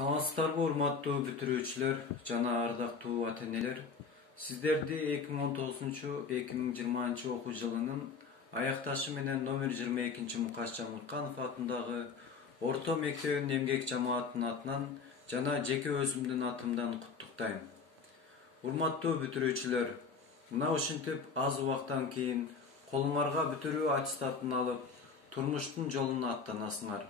Саламатсыздарбы урматтуу бүтүрүүчүлөр жана ардактуу ата-энелер. Сиздерди 2019-2020 окуу жылынын аякташы менен номер 22 Мукаш Жамырканов атындагы орто мектебинин эмгек жамаатынын атынан жана жеке өзүмдүн атымдан куттуктайм. Урматтуу бүтүрүүчүлөр, мына ушинтип аз убактан кийин колуңарга бүтүрүү аттестатын алып, турмуштун жолуна аттанасыңар.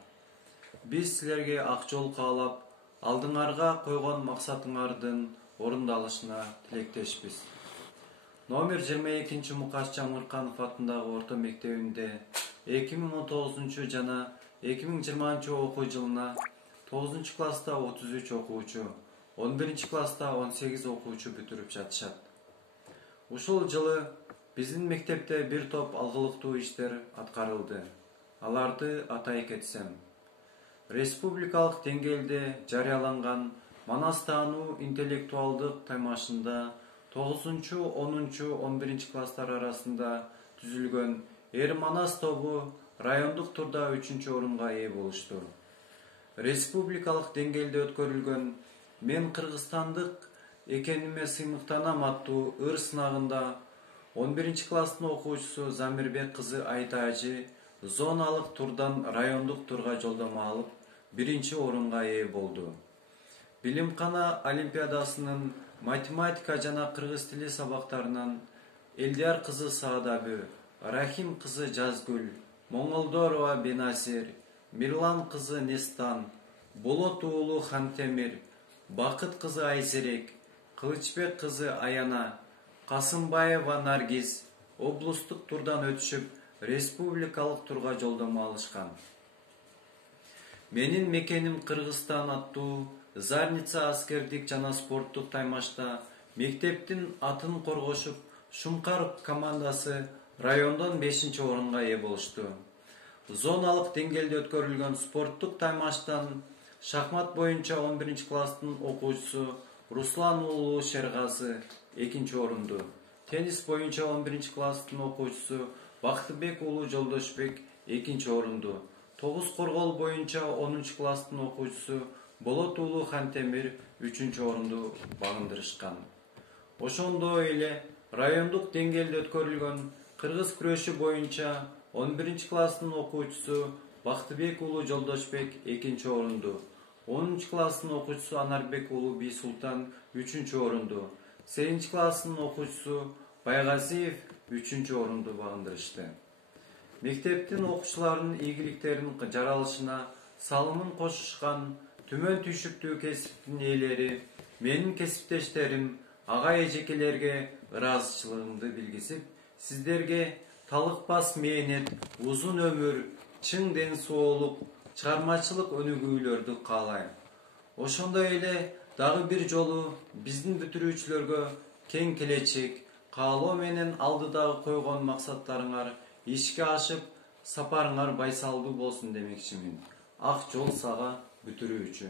Биз силерге ак жол каалап, алдыңарга койгон максатыңардын орундалышына тилектешпиз. Номер 22 Мукаш Жамырканов атындагы орто мектебинде 2019 жана 2020 окуу жылына 9 класста 33 окуучу, 11 класста 18 окуучу бүтүрүп жатышат. Ушул жылы биздин мектепте бир топ алгылыктуу иштер аткарылды. Аларды атай кетсем: республикалык деңгээлде жарыяланган Манас таануу интеллектуалдык таймашында 9-10-11 класстар арасында түзүлгөн Эр Манас тобу райондук турда 3-орунга ээ болушту. Республикалык деңгээлде өткөрүлгөн Мен кыргызстандык экениме сыймыктанам аттуу ыр сынагында 11 класстын окуучусу Замирбек кызы Айтажы зоналык турдан райондук турга жолдомо алып, 1-орунга ээ болду. Билимкана олимпиадасынын математика жана кыргыз тили сабактарынан Элдияр кызы Саадабы, Рахим кызы Жазгүл, Моңолдорова Бенасир, Мирлан кызы Нестан, Болот уулу Хантемир, Бакыт кызы Айсерек, Кылычбек кызы Аяна, Касымбаева Наргиз облустук турдан өтүшүп, республикалык турга жолдомо алышкан. Менин мекеним Кыргызстан аттуу Зарница аскердик жана спорттук таймашта мектептин атын коргошуп, Шумкар командасы райондон 5-орунга ээ болушту. Зоналык деңгээлде өткөрүлгөн спорттук таймаштан шахмат боюнча 11 класстын окуучусу Руслан уулу Шергазы 2-орунду, теннис боюнча 11 класстын окуучусу Бактыбек уулу Жолдошбек 2-орунду, тогуз коргол боюнча 10 класстын окуучусу Болот уулу Хантемир 3-орунду багындырышкан. Ошондой эле райондук деңгээлде өткөрүлгөн кыргыз күрөшү боюнча 11 класстын окуучусу Бактыбек уулу Жолдошбек 2-орунду, 10 класстын окуучусу Анарбек уулу Бийсултан 3-орунду, 8 класстын окуучусу Байгазиев 3-орунду багындырышты. Мектептин окуучуларынын ийгиликтеринин жаралышына салымын кошушкан Түмөн Түйшүктүү кесиптин ээлери, менин кесиптештерим, ага эжекелерге ыраазычылыгымды билгизип, сиздерге талыкпас мээнет, узун өмүр, чың ден соолук, чыгармачылык өнүгүүлөрдү каалайм. Ошондой эле дагы бир жолу биздин бүтүрүүчүлөргө кең келечек, каалоо менен алдыдагы койгон максаттарыңар ишке ашып, сапарыңар байсалдуу болсун демекчимин. Ак жол сага, бүтүрүүчү.